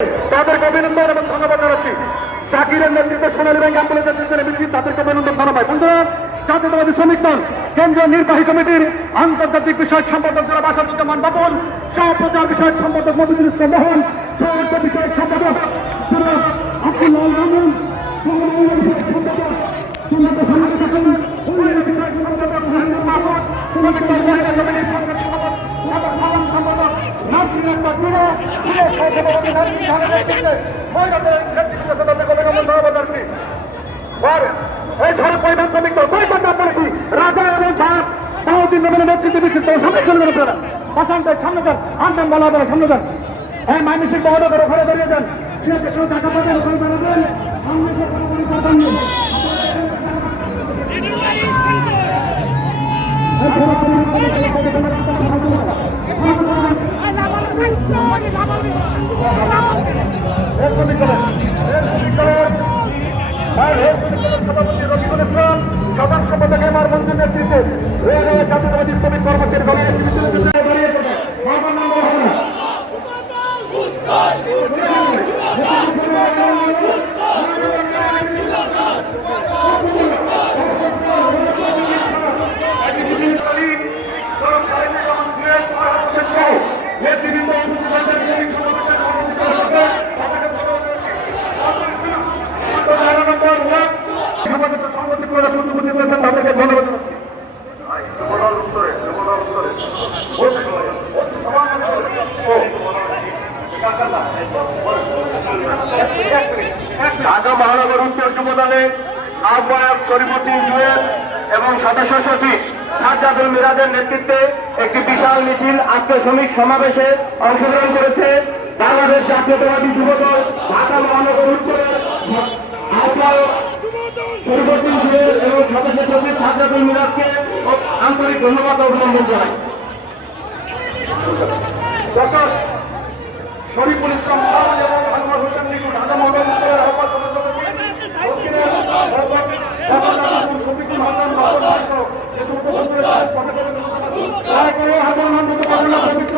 তাদেরকে অভিনন্দন এবং ধন্যবাদ জানাচ্ছি। জাকিরের নেতৃত্বে সোনালী ব্যাংক অ্যাম্বুলেন্সের পিছনে মিছিল, তাদেরকে অভিনন্দন ধন্যবাদ। বন্ধুরা, জাতীয়তাবাদী শ্রমিক দল কেন্দ্রীয় নির্বাহী কমিটির আন্তর্জাতিক বিষয়ক সম্পাদক জনাব আসাদুজ্জামান বাবুল, সহপ্রচার বিষয়ক সম্পাদক মফিজুল ইসলাম মোহন, সৌরভ বিষয়ক সম্পাদক জনাব আব্দুল্লাহ মামুন, এই ঝড় পরিমাণ শ্রমিক রাজা এবং ভাত তাহতিন নবীনের নেতৃত্বে বিশিষ্ট সামনে চলবেন আপনারা। পাশানটাই সামনে যান, আনটান বলা হবে সামনে যান। হ্যাঁ, মাইনিসিক বহন করে ওখানে দাঁড়িয়ে যান। ঠিক আছে, কেউ টাকা পাবেন ওখানে দাঁড়াবেন। সামনে সাধারণ সম্পাদক এম আর মঞ্জুর নেতৃত্বে রেলওয়ে জাতীয়তাবাদী শ্রমিক কর্মচারী দলের তাদেরকে ধন্যবাদ জানাচ্ছি। ঢাকা মহানগর উত্তর যুবদলের আহ্বায়ক শরীফুদ্দিন জুয়েল এবং সদস্য সচিব সাজ্জাদুল মিরাজের নেতৃত্বে একটি বিশাল মিছিল আজকে শ্রমিক সমাবেশে অংশগ্রহণ করেছে। বাংলাদেশ জাতীয়তাবাদী যুবদল ঢাকা মহানগর উত্তরের আহ্বায়ক শরীফুদ্দিন জুয়েল এবং সদস্য সচিব সাজ্জাদুল মিরাজকে আন্তরিক ধন্যবাদ ও অভিনন্দন জানাই। দর্শক, শরীফুল ইসলাম এবং আনোয়ার হোসেন লিটু ঢাকা মহানগর উত্তরের আহ্বায়ক শফিকুল হাসান পবিত্র